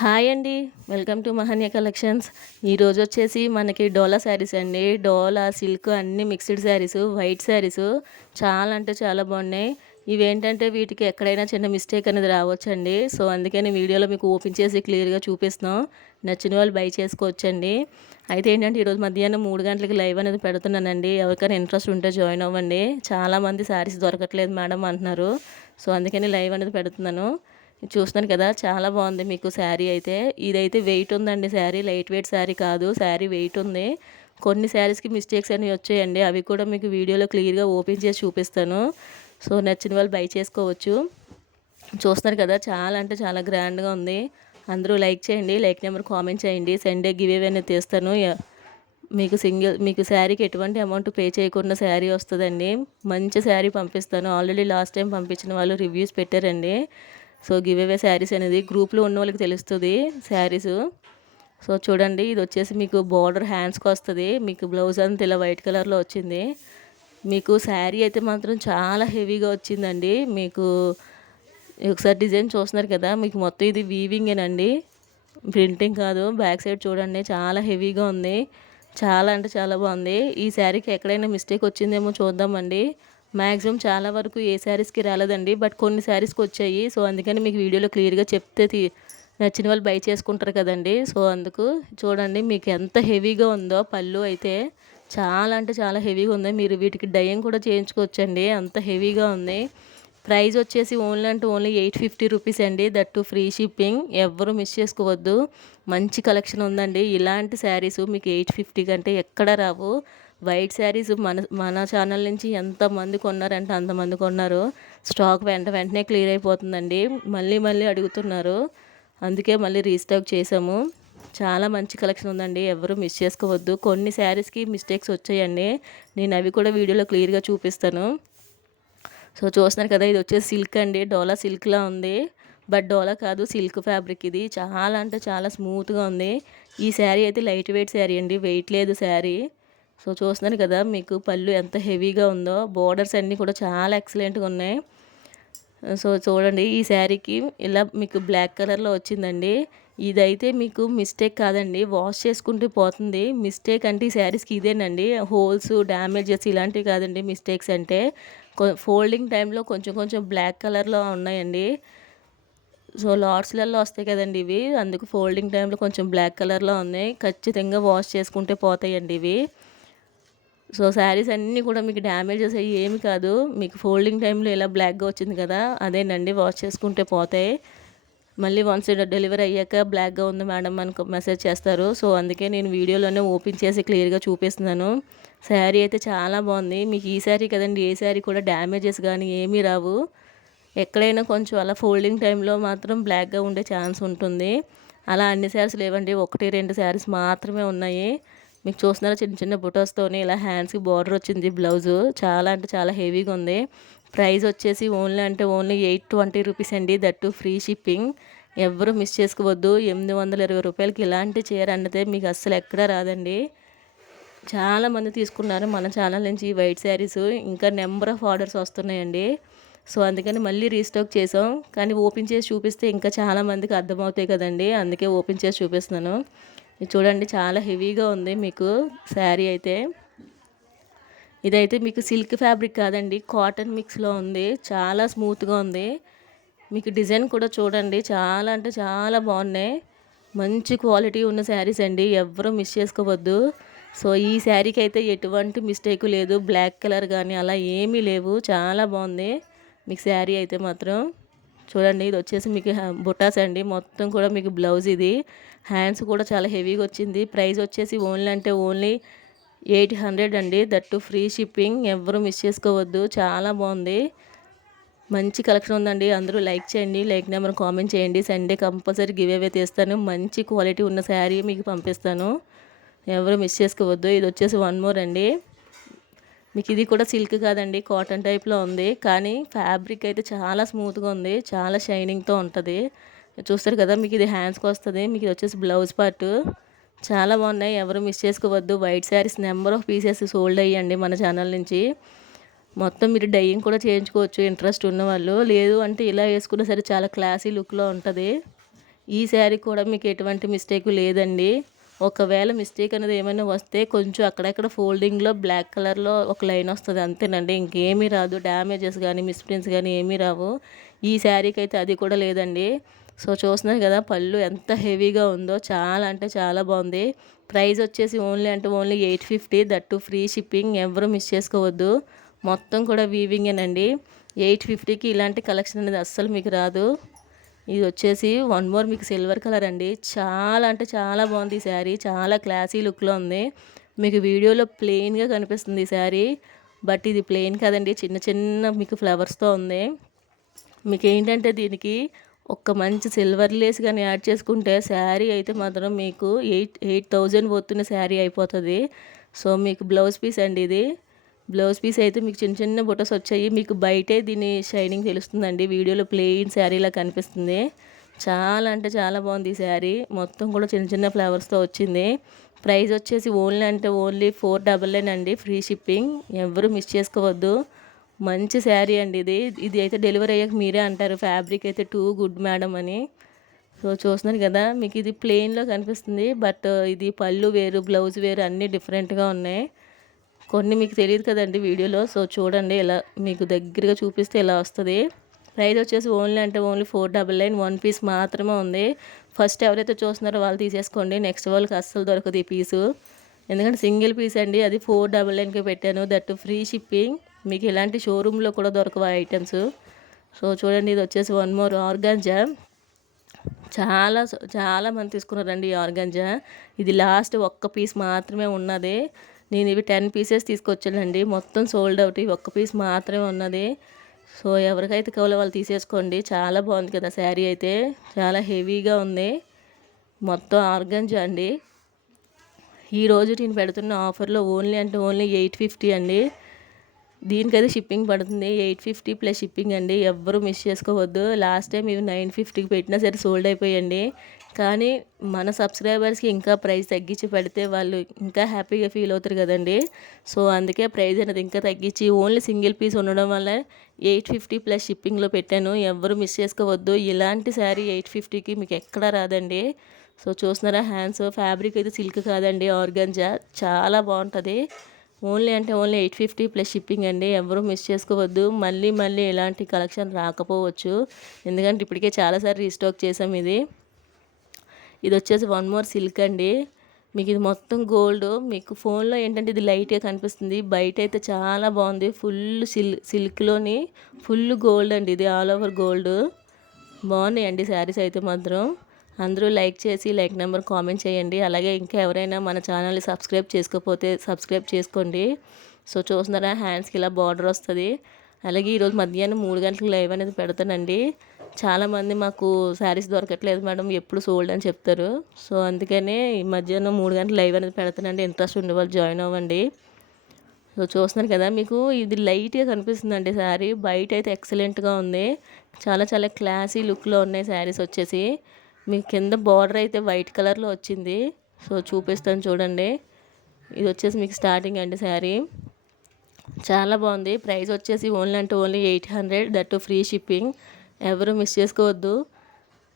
Hi అండి. Welcome to Mahanya collections. ఈరోజు వచ్చేసి మనకి డోలా శారీస్ అండి. డోలా సిల్క్ అన్ని మిక్స్డ్ శారీస్ వైట్ శారీస్. చాలా అంటే చాలా బాగున్నాయి. ఇవేంటంటే వీటికి ఎక్కడైనా చిన్న మిస్టేక్ అనేది రావచ్చండి. సో అందుకని వీడియోలో మీకు ఓపెన్ చేసి క్లియర్గా చూపిస్తున్నాం. నచ్చిన వాళ్ళు బై చేసుకోవచ్చండి. అయితే ఏంటంటే ఈరోజు మధ్యాహ్నం మూడు గంటలకి లైవ్ అనేది పెడుతున్నానండి. ఎవరికైనా ఇంట్రెస్ట్ ఉంటే జాయిన్ అవ్వండి. చాలామంది శారీస్ దొరకట్లేదు మేడం అంటున్నారు. సో అందుకని లైవ్ అనేది పెడుతున్నాను. చూస్తున్నాను కదా చాలా బాగుంది మీకు శారీ అయితే. ఇదైతే వెయిట్ ఉందండి శారీ లైట్ వెయిట్ శారీ కాదు శారీ వెయిట్ ఉంది. కొన్ని శారీస్కి మిస్టేక్స్ అనేవి వచ్చాయండి అవి కూడా మీకు వీడియోలో క్లియర్గా ఓపెన్ చేసి చూపిస్తాను. సో నచ్చిన వాళ్ళు బై చేసుకోవచ్చు. చూస్తున్నారు కదా చాలా అంటే చాలా గ్రాండ్గా ఉంది. అందరూ లైక్ చేయండి లైక్ నెంబర్ కామెంట్ చేయండి. సండే గివ్ అనేది తీస్తాను. మీకు సింగిల్ మీకు శారీకి ఎటువంటి అమౌంట్ పే చేయకుండా శారీ వస్తుందండి. మంచి శారీ పంపిస్తాను. ఆల్రెడీ లాస్ట్ టైం పంపించిన వాళ్ళు రివ్యూస్ పెట్టారండి. సో గివ్ అవే శారీస్ అనేది గ్రూప్లో ఉన్న వాళ్ళకి తెలుస్తుంది శారీస్. సో చూడండి ఇది వచ్చేసి మీకు బార్డర్ హ్యాండ్స్కి వస్తుంది. మీకు బ్లౌజ్ అంతా ఇలా వైట్ కలర్లో వచ్చింది. మీకు శారీ అయితే మాత్రం చాలా హెవీగా వచ్చిందండి. మీకు ఒకసారి డిజైన్ చూస్తున్నారు కదా మీకు మొత్తం ఇది వీవింగేనండి ప్రింటింగ్ కాదు బ్యాక్ సైడ్ చూడండి చాలా హెవీగా ఉంది. చాలా అంటే చాలా బాగుంది. ఈ శారీకి ఎక్కడైనా మిస్టేక్ వచ్చిందేమో చూద్దామండి. మ్యాక్సిమం చాలా వరకు ఏ శారీస్కి రాలేదండి బట్ కొన్ని శారీస్కి వచ్చాయి. సో అందుకని మీకు వీడియోలో క్లియర్గా చెప్తే నచ్చిన వాళ్ళు బై చేసుకుంటారు కదండి. సో అందుకు చూడండి మీకు ఎంత హెవీగా ఉందో పళ్ళు అయితే చాలా అంటే చాలా హెవీగా ఉంది మీరు వీటికి డయం కూడా చేయించుకోవచ్చండి. అంత హెవీగా ఉంది ప్రైస్ వచ్చేసి ఓన్లీ అంటే ఓన్లీ ఎయిట్ ఫిఫ్టీ రూపీస్ అండి. That too free shipping. ఎవరు మిస్ చేసుకోవద్దు. మంచి కలెక్షన్ ఉందండి. ఇలాంటి శారీస్ మీకు ఎయిట్ ఫిఫ్టీ కంటే ఎక్కడ రావు. వైట్ శారీస్ మన మన ఛానల్ నుంచి ఎంతమంది కొన్నారంటే అంతమంది కొన్నారు. స్టాక్ వెంట వెంటనే క్లియర్ అయిపోతుందండి. మళ్ళీ మళ్ళీ అడుగుతున్నారు. అందుకే మళ్ళీ రీస్టాక్ చేసాము చాలా మంచి కలెక్షన్ ఉందండి. ఎవరు మిస్ చేసుకోవద్దు. కొన్ని శారీస్కి మిస్టేక్స్ వచ్చాయండి. నేను అవి కూడా వీడియోలో క్లియర్గా చూపిస్తాను. సో చూస్తున్నారు కదా ఇది వచ్చేసి సిల్క్ అండి. డోలా సిల్క్లా ఉంది. బట్ డోలా కాదు సిల్క్ ఫ్యాబ్రిక్ ఇది. చాలా అంటే చాలా స్మూత్గా ఉంది. ఈ శారీ అయితే లైట్ వెయిట్ శారీ అండి. వెయిట్ లేదు శారీ. సో చూస్తున్నాను కదా మీకు పళ్ళు ఎంత హెవీగా ఉందో బోర్డర్స్ అన్నీ కూడా చాలా ఎక్సలెంట్గా ఉన్నాయి. సో చూడండి ఈ శారీకి ఇలా మీకు బ్లాక్ కలర్లో వచ్చిందండి. ఇదైతే మీకు మిస్టేక్ కాదండి వాష్ చేసుకుంటూ పోతుంది. మిస్టేక్ అంటే ఈ శారీస్కి ఇదేనండి హోల్స్ డ్యామేజెస్ ఇలాంటివి కాదండి మిస్టేక్స్ అంటే. ఫోల్డింగ్ టైంలో కొంచెం కొంచెం బ్లాక్ కలర్లో ఉన్నాయండి. సో లాట్స్లలో వస్తాయి కదండి ఇవి అందుకు ఫోల్డింగ్ టైంలో కొంచెం బ్లాక్ కలర్లో ఉన్నాయి. ఖచ్చితంగా వాష్ చేసుకుంటే పోతాయండి ఇవి. సో శారీస్ అన్నీ కూడా మీకు డ్యామేజెస్ అయ్యి ఏమి కాదు. మీకు ఫోల్డింగ్ టైంలో ఇలా బ్లాక్గా వచ్చింది కదా అదేనండి వాష్ చేసుకుంటే పోతాయి. మళ్ళీ వన్స్ డెలివరీ అయ్యాక బ్లాక్గా ఉంది మేడం మనకు మెసేజ్ చేస్తారు. సో అందుకే నేను వీడియోలోనే ఓపెన్ చేసి క్లియర్గా చూపిస్తున్నాను. శారీ అయితే చాలా బాగుంది. మీకు ఈ శారీ కదండి ఏ శారీ కూడా డ్యామేజెస్ కానీ ఏమీ రావు. ఎక్కడైనా కొంచెం అలా ఫోల్డింగ్ టైంలో మాత్రం బ్లాక్గా ఉండే ఛాన్స్ ఉంటుంది. అలా అన్ని శారీస్ లేవండి ఒకటి రెండు శారీస్ మాత్రమే ఉన్నాయి. మీకు చూస్తున్నారా చిన్న చిన్న బుటోస్తోని ఇలా హ్యాండ్స్కి బార్డర్ వచ్చింది బ్లౌజు చాలా అంటే చాలా హెవీగా ఉంది. ప్రైస్ వచ్చేసి ఓన్లీ అంటే ఓన్లీ ఎయిట్ ట్వంటీ రూపీస్ అండి. దట్టు ఫ్రీ షిప్పింగ్ ఎవరు మిస్ చేసుకోవద్దు. ఎనిమిది వందల ఇరవై రూపాయలకి ఇలాంటి చీర అన్నదే మీకు అస్సలు ఎక్కడా రాదండి. చాలామంది తీసుకున్నారు మన ఛానల్ నుంచి వైట్ శారీస్ ఇంకా నెంబర్ ఆఫ్ ఆర్డర్స్ వస్తున్నాయండి. సో అందుకని మళ్ళీ రీస్టాక్ చేసాం. కానీ ఓపెన్ చేసి చూపిస్తే ఇంకా చాలామందికి అర్థమవుతాయి కదండి. అందుకే ఓపెన్ చేసి చూపిస్తున్నాను. ఇది చూడండి చాలా హెవీగా ఉంది మీకు శారీ అయితే. ఇదైతే మీకు సిల్క్ ఫ్యాబ్రిక్ కాదండి కాటన్ మిక్స్లో ఉంది చాలా స్మూత్గా ఉంది. మీకు డిజైన్ కూడా చూడండి చాలా అంటే చాలా బాగున్నాయి. మంచి క్వాలిటీ ఉన్న శారీస్ అండి ఎవరు మిస్ చేసుకోవద్దు. సో ఈ శారీకి అయితే ఎటువంటి మిస్టేక్ లేదు బ్లాక్ కలర్ కానీ అలా ఏమీ లేవు చాలా బాగుంది. మీకు శారీ అయితే మాత్రం. చూడండి ఇది వచ్చేసి మీకు బుటాస్ అండి. మొత్తం కూడా మీకు బ్లౌజ్ ఇది. హ్యాండ్స్ కూడా చాలా హెవీగా వచ్చింది. ప్రైస్ వచ్చేసి ఓన్లీ అంటే ఓన్లీ ఎయిట్ హండ్రెడ్ అండి. దట్టు ఫ్రీ షిప్పింగ్ ఎవరు మిస్ చేసుకోవద్దు. చాలా బాగుంది. మంచి కలెక్షన్ ఉందండి. అందరూ లైక్ చేయండి. లైక్ నెంబర్ కామెంట్ చేయండి. సండే కంపల్సరీ గివ్ అవే తీస్తాను మంచి క్వాలిటీ ఉన్న శారీ మీకు పంపిస్తాను. ఎవరు మిస్ చేసుకోవద్దు. ఇది వచ్చేసి వన్ మోర్ అండి. మీకు ఇది కూడా సిల్క్ కాదండి కాటన్ టైప్లో ఉంది. కానీ ఫ్యాబ్రిక్ అయితే చాలా స్మూత్గా ఉంది చాలా షైనింగ్తో ఉంటుంది. చూస్తారు కదా మీకు ఇది హ్యాండ్స్కి వస్తుంది మీకు ఇది వచ్చేసి బ్లౌజ్ పార్ట్ చాలా బాగున్నాయి ఎవరు మిస్ చేసుకోవద్దు. White saris number of pieces sold అయ్యండి మన ఛానల్ నుంచి. మొత్తం మీరు డైయింగ్ కూడా చేయించుకోవచ్చు ఇంట్రెస్ట్ ఉన్నవాళ్ళు లేదు అంటే ఇలా వేసుకున్నా సరే చాలా క్లాసీ లుక్లో ఉంటుంది. ఈ శారీ కూడా మీకు ఎటువంటి మిస్టేక్ లేదండి. ఒకవేళ మిస్టేక్ అనేది ఏమైనా వస్తే కొంచెం అక్కడక్కడ ఫోల్డింగ్లో బ్లాక్ కలర్లో ఒక లైన్ వస్తుంది అంతేనండి. ఇంకేమీ రాదు. డ్యామేజెస్ కానీ మిస్ప్రింట్స్ కానీ ఏమీ రావు. ఈ శారీకి అయితే అది కూడా లేదండి. సో చూస్తున్నారు కదా పళ్ళు ఎంత హెవీగా ఉందో చాలా అంటే చాలా బాగుంది. ప్రైస్ వచ్చేసి ఓన్లీ అంటే only eight fifty that too free shipping ఎవరు మిస్ చేసుకోవద్దు. మొత్తం కూడా వీవింగేనండి ఎయిట్ ఫిఫ్టీకి ఇలాంటి కలెక్షన్ అనేది అస్సలు మీకు రాదు. ఇది వచ్చేసి వన్ మోర్ మీకు సిల్వర్ కలర్ అండి. చాలా అంటే చాలా బాగుంది ఈ శారీ. చాలా క్లాసీ లుక్లో ఉంది. మీకు వీడియోలో ప్లెయిన్గా కనిపిస్తుంది ఈ శారీ. బట్ ఇది ప్లెయిన్ కాదండి. చిన్న చిన్న మీకు ఫ్లవర్స్తో ఉంది. మీకు ఏంటంటే దీనికి ఒక మంచి సిల్వర్ లేస్ కానీ యాడ్ చేసుకుంటే శారీ అయితే మాత్రం మీకు ఎయిట్ ఎయిట్ థౌజండ్ పోతున్న శారీ అయిపోతుంది. సో మీకు బ్లౌజ్ పీస్ అండి ఇది. బ్లౌజ్ పీస్ అయితే మీకు చిన్న చిన్న బుటస్ వచ్చాయి. మీకు బయటే దీని షైనింగ్ తెలుస్తుందండి. వీడియోలో ప్లెయిన్ శారీలా కనిపిస్తుంది. చాలా అంటే చాలా బాగుంది ఈ శారీ మొత్తం కూడా చిన్న చిన్న ఫ్లవర్స్తో వచ్చింది. ప్రైస్ వచ్చేసి ఓన్లీ అంటే ఓన్లీ ఫోర్ డబల్ నైన్ అండి. Free shipping. ఎవరు మిస్ చేసుకోవద్దు. మంచి శారీ అండి ఇది. ఇది అయితే డెలివరీ అయ్యాక మీరే అంటారు. ఫ్యాబ్రిక్ అయితే టూ గుడ్ మేడం అని. సో చూస్తున్నారు కదా మీకు ఇది ప్లెయిన్లో కనిపిస్తుంది. బట్ ఇది పళ్ళు వేరు బ్లౌజ్ వేరు అన్నీ డిఫరెంట్గా ఉన్నాయి. కొన్ని మీకు తెలియదు కదండి వీడియోలో. సో చూడండి ఇలా మీకు దగ్గరగా చూపిస్తే ఇలా వస్తుంది. ప్రైస్ వచ్చేసి ఓన్లీ అంటే only four double nine one piece మాత్రమే ఉంది. ఫస్ట్ ఎవరైతే చూస్తున్నారో వాళ్ళు తీసేసుకోండి. నెక్స్ట్ వాళ్ళకి అస్సలు దొరకదు ఈ పీసు. ఎందుకంటే సింగిల్ పీస్ అండి. అది ఫోర్ డబల్ నైన్కి పెట్టాను. That free shipping. మీకు ఇలాంటి షోరూంలో కూడా దొరకవు ఐటమ్స్. సో చూడండి ఇది వచ్చేసి వన్ మోర్ ఆర్గాంజా. చాలా చాలా మంది తీసుకున్నారండి ఈ ఆర్గాంజా. ఇది లాస్ట్ ఒక్క పీస్ మాత్రమే ఉన్నది. నేను ఇవి టెన్ పీసెస్ తీసుకొచ్చానండి. మొత్తం సోల్డ్ అవుట్ ఒక్క పీస్ మాత్రమే ఉన్నది. సో ఎవరికైతే కావాలో వాళ్ళు తీసేసుకోండి. చాలా బాగుంది కదా శారీ అయితే. చాలా హెవీగా ఉంది. మొత్తం ఆర్గంజా అండి. ఈరోజు నేను పెడుతున్న ఆఫర్లో ఓన్లీ అంటే ఓన్లీ ఎయిట్ ఫిఫ్టీ అండి. దీనికైతే షిప్పింగ్ పడుతుంది. ఎయిట్ ఫిఫ్టీ ప్లస్ షిప్పింగ్ అండి. ఎవ్వరూ మిస్ చేసుకోవద్దు. లాస్ట్ టైం ఇవి నైన్ ఫిఫ్టీకి పెట్టినా సరే సోల్డ్ అయిపోయండి. కానీ మన సబ్స్క్రైబర్స్కి ఇంకా ప్రైస్ తగ్గించి పెడితే వాళ్ళు ఇంకా హ్యాపీగా ఫీల్ అవుతారు కదండి. సో అందుకే ప్రైస్ అనేది ఇంకా తగ్గించి ఓన్లీ సింగిల్ పీస్ ఉండడం వల్ల ఎయిట్ ఫిఫ్టీ ప్లస్ షిప్పింగ్లో పెట్టాను. ఎవరు మిస్ చేసుకోవద్దు. ఇలాంటి శారీ ఎయిట్ ఫిఫ్టీకి మీకు ఎక్కడా రాదండి. సో చూస్తున్నారా హ్యాండ్స్ ఫ్యాబ్రిక్ అయితే సిల్క్ కాదండి. ఆర్గంజా చాలా బాగుంటుంది. ఓన్లీ అంటే only eight fifty plus shipping అండి. ఎవరూ మిస్ చేసుకోవద్దు. మళ్ళీ మళ్ళీ ఇలాంటి కలెక్షన్ రాకపోవచ్చు. ఎందుకంటే ఇప్పటికే చాలాసార్లు రీస్టాక్ చేసాం ఇది. ఇది వచ్చేసి వన్ మోర్ సిల్క్ అండి. మీకు ఇది మొత్తం గోల్డ్. మీకు ఫోన్లో ఏంటంటే ఇది లైట్గా కనిపిస్తుంది. బయట అయితే చాలా బాగుంది. ఫుల్ సిల్ సిల్క్లోని ఫుల్ గోల్డ్ అండి. ఇది ఆల్ ఓవర్ గోల్డ్. బాగున్నాయండి శారీస్ అయితే మాత్రం. అందరూ లైక్ చేసి లైక్ నెంబర్ కామెంట్ చేయండి. అలాగే ఇంకా ఎవరైనా మన ఛానల్ని సబ్స్క్రైబ్ చేసుకోకపోతే సబ్స్క్రైబ్ చేసుకోండి. సో చూస్తున్నారా హ్యాండ్స్కి ఇలా బార్డర్ వస్తుంది. అలాగే ఈరోజు మధ్యాహ్నం మూడు గంటలకు లైవ్ అనేది పెడతానండి. చాలామంది మాకు శారీస్ దొరకట్లేదు మేడం ఎప్పుడు సోల్డ్ అని చెప్తారు. సో అందుకనే ఈ మధ్యాహ్నం మూడు గంటలు లైవ్ అనేది పెడతానండి. ఇంట్రెస్ట్ ఉండే వాళ్ళు జాయిన్ అవ్వండి. సో చూస్తున్నారు కదా మీకు ఇది లైట్గా కనిపిస్తుందండి శారీ. బయట అయితే ఎక్సలెంట్గా ఉంది. చాలా చాలా క్లాసీ లుక్లో ఉన్నాయి శారీస్ వచ్చేసి. మీ కింద బార్డర్ అయితే వైట్ కలర్లో వచ్చింది. సో చూపిస్తాను చూడండి. ఇది వచ్చేసి మీకు స్టార్టింగ్ అండి శారీ చాలా బాగుంది. ప్రైస్ వచ్చేసి ఓన్లీ అంటే only eight hundred that free shipping ఎవరు మిస్ చేసుకోవద్దు.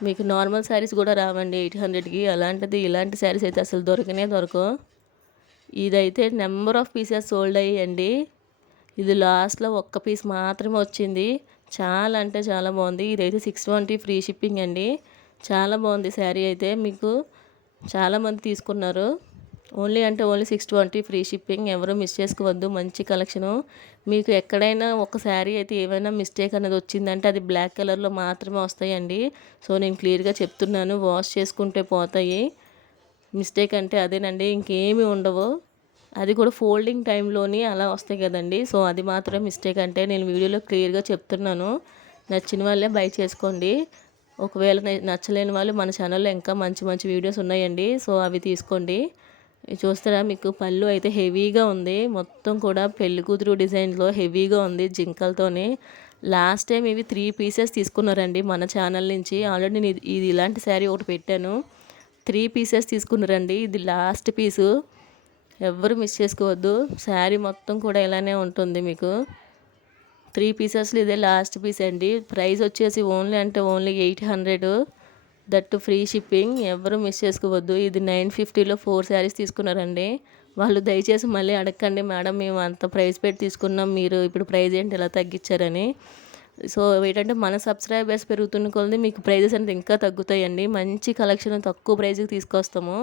మీకు నార్మల్ శారీస్ కూడా రావండి ఎయిట్ హండ్రెడ్కి అలాంటిది ఇలాంటి శారీస్ అయితే అసలు దొరకనే దొరకవు. ఇదైతే నెంబర్ ఆఫ్ పీసెస్ సోల్డ్ అయ్యండి ఇది లాస్ట్లో ఒక్క పీస్ మాత్రమే వచ్చింది. చాలా అంటే చాలా బాగుంది. ఇదైతే సిక్స్ ట్వంటీ ఫ్రీ షిప్పింగ్ అండి. చాలా బాగుంది శారీ అయితే. మీకు చాలామంది తీసుకున్నారు. ఓన్లీ అంటే only six twenty free shipping ఎవరు మిస్ చేసుకోవద్దు. మంచి కలెక్షను మీకు ఎక్కడైనా ఒక శారీ అయితే ఏమైనా మిస్టేక్ అనేది వచ్చిందంటే అది బ్లాక్ కలర్లో మాత్రమే వస్తాయండి. సో నేను క్లియర్గా చెప్తున్నాను. వాష్ చేసుకుంటే పోతాయి. మిస్టేక్ అంటే అదేనండి. ఇంకేమీ ఉండవు. అది కూడా ఫోల్డింగ్ టైంలోని అలా వస్తాయి కదండి. సో అది మాత్రం మిస్టేక్ అంటే నేను వీడియోలో క్లియర్గా చెప్తున్నాను. నచ్చిన వాళ్ళే బై చేసుకోండి. ఒకవేళ నచ్చలేని వాళ్ళు మన ఛానల్లో ఇంకా మంచి మంచి వీడియోస్ ఉన్నాయండి. సో అవి తీసుకోండి. చూస్తారా మీకు? పళ్ళు అయితే హెవీగా ఉంది. మొత్తం కూడా పెళ్ళి కూతురు డిజైన్లో హెవీగా ఉంది జింకలతోని. లాస్ట్ టైం ఇవి త్రీ పీసెస్ తీసుకున్నారండి మన ఛానల్ నుంచి. ఆల్రెడీ నేను ఇది ఇలాంటి శారీ ఒకటి పెట్టాను. త్రీ పీసెస్ తీసుకున్నారండి. ఇది లాస్ట్ పీసు. ఎవ్వరు మిస్ చేసుకోవద్దు. శారీ మొత్తం కూడా ఇలానే ఉంటుంది మీకు. త్రీ పీసెస్లో ఇదే లాస్ట్ పీస్ అండి. ప్రైస్ వచ్చేసి ఓన్లీ అంటే only eight hundred. That too free shipping. ఎవరు మిస్ చేసుకోవద్దు. ఇది నైన్ ఫిఫ్టీలో ఫోర్ శారీస్ తీసుకున్నారండి. వాళ్ళు దయచేసి మళ్ళీ అడగండి మేడం మేము అంత ప్రైస్ పెట్టి తీసుకున్నాం. మీరు ఇప్పుడు ప్రైస్ ఏంటి? ఇలా తగ్గించారని. సో ఏంటంటే మన సబ్స్క్రైబర్స్ పెరుగుతున్న కొలది మీకు ప్రైజెస్ అనేది ఇంకా తగ్గుతాయండి. మంచి కలెక్షన్ తక్కువ ప్రైజ్కి తీసుకొస్తాము.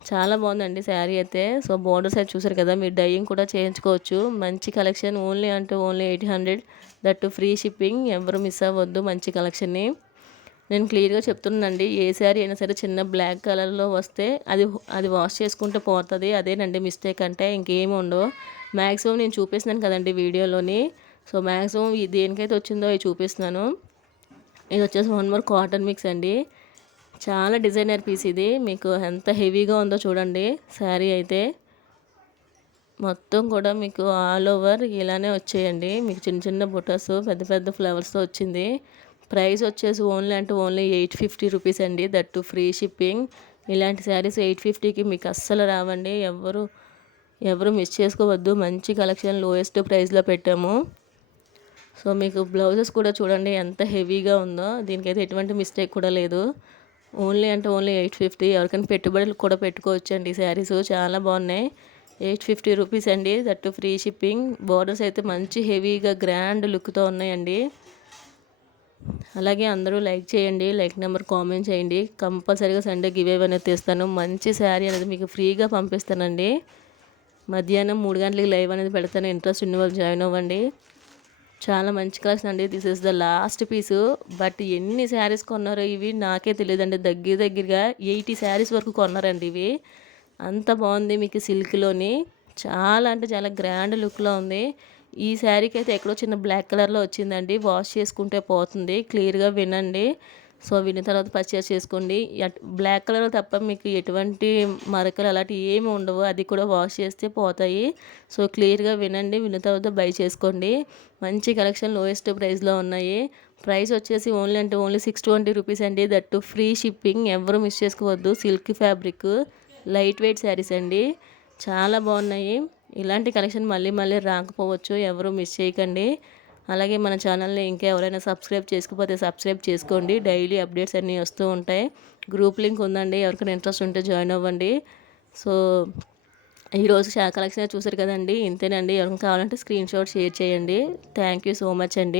చాలా బాగుందండి శారీ అయితే. సో బోర్డర్ సైడ్ చూసారు కదా మీరు డైయింగ్ కూడా చేయించుకోవచ్చు. మంచి కలెక్షన్ ఓన్లీ అంటే only eight hundred. That free shipping ఎవరు మిస్ అవ్వద్దు మంచి కలెక్షన్ని. నేను క్లియర్గా చెప్తున్నానండి ఏ శారీ అయినా సరే చిన్న బ్లాక్ కలర్లో వస్తే అది అది వాష్ చేసుకుంటే పోతుంది. అదేనండి మిస్టేక్ అంటే ఇంకేమి ఉండవు. మ్యాక్సిమం నేను చూపిస్తున్నాను కదండి వీడియోలోని. సో మ్యాక్సిమం దేనికైతే వచ్చిందో అవి చూపిస్తున్నాను. ఇది వచ్చేసి వన్ మోర్ కాటన్ మిక్స్ అండి. చాలా డిజైనర్ పీస్ ఇది. మీకు ఎంత హెవీగా ఉందో చూడండి. శారీ అయితే మొత్తం కూడా మీకు ఆల్ ఓవర్ ఇలానే వచ్చేయండి. మీకు చిన్న చిన్న బుటస్ పెద్ద పెద్ద ఫ్లవర్స్తో వచ్చింది. ప్రైస్ వచ్చేసి ఓన్లీ అంటే ఓన్లీ ఎయిట్ ఫిఫ్టీ రూపీస్ అండి. That too free shipping. ఇలాంటి శారీస్ ఎయిట్ ఫిఫ్టీకి మీకు అస్సలు రావండి. ఎవరు ఎవరు మిస్ చేసుకోవద్దు. మంచి కలెక్షన్ లోయెస్ట్ ప్రైస్లో పెట్టాము. సో మీకు బ్లౌజెస్ కూడా చూడండి ఎంత హెవీగా ఉందో. దీనికైతే ఎటువంటి మిస్టేక్ కూడా లేదు. ఓన్లీ అంటే ఓన్లీ ఎయిట్ ఫిఫ్టీ ఎవరికైనా పెట్టుబడులు కూడా పెట్టుకోవచ్చు అండి శారీస్ చాలా బాగున్నాయి. ఎయిట్ ఫిఫ్టీ రూపీస్ అండి. That too free shipping. Borders అయితే మంచి హెవీగా గ్రాండ్ లుక్తో ఉన్నాయండి. అలాగే అందరూ లైక్ చేయండి. లైక్ నెంబర్ కామెంట్ చేయండి. కంపల్సరీగా సండే గివ్ అనేది తీస్తాను. మంచి శారీ అనేది మీకు ఫ్రీగా పంపిస్తానండి. మధ్యాహ్నం మూడు గంటలకి లైవ్ అనేది పెడతాను. ఇంట్రెస్ట్ ఉన్న వాళ్ళు జాయిన్ అవ్వండి. చాలా మంచి కలెక్షన్ అండి. This is the last piece but ఎన్ని శారీస్ కొన్నారో ఇవి నాకే తెలియదండి. దగ్గర దగ్గరగా ఎయిటీ శారీస్ వరకు కొన్నారండి ఇవి. అంత బాగుంది మీకు సిల్క్లోని చాలా అంటే చాలా గ్రాండ్ లుక్లో ఉంది. ఈ శారీకి అయితే ఎక్కడో చిన్న బ్లాక్ కలర్లో వచ్చిందండి. వాష్ చేసుకుంటే పోతుంది. క్లియర్గా వినండి. సో విన్న తర్వాత పర్చేస్ చేసుకోండి. బ్లాక్ కలర్ తప్ప మీకు ఎటువంటి మరకలు అలాంటివి ఏమి ఉండవు. అది కూడా వాష్ చేస్తే పోతాయి. సో క్లియర్గా వినండి. విన్న తర్వాత బై చేసుకోండి. మంచి కలెక్షన్ లోయెస్ట్ ప్రైస్లో ఉన్నాయి. ప్రైస్ వచ్చేసి ఓన్లీ అంటే ఓన్లీ సిక్స్ ట్వంటీ రూపీస్ అండి. దట్టు ఫ్రీ షిప్పింగ్ ఎవరు మిస్ చేసుకోవద్దు. Silk fabric light weight saris అండి. చాలా బాగున్నాయి. ఇలాంటి కలెక్షన్ మళ్ళీ మళ్ళీ రాకపోవచ్చు. ఎవరు మిస్ చేయకండి. అలాగే మన ఛానల్ని ఇంకా ఎవరైనా సబ్స్క్రైబ్ చేసుకోకపోతే సబ్స్క్రైబ్ చేసుకోండి. డైలీ అప్డేట్స్ అన్నీ వస్తూ ఉంటాయి. గ్రూప్ లింక్ ఉందండి. ఎవరికైనా ఇంట్రెస్ట్ ఉంటే జాయిన్ అవ్వండి. సో ఈరోజు కలెక్షన్ చూసారు కదండి. ఇంతేనండి. ఎవరికి కావాలంటే స్క్రీన్ షాట్ షేర్ చేయండి. థ్యాంక్ యూ సో మచ్ అండి.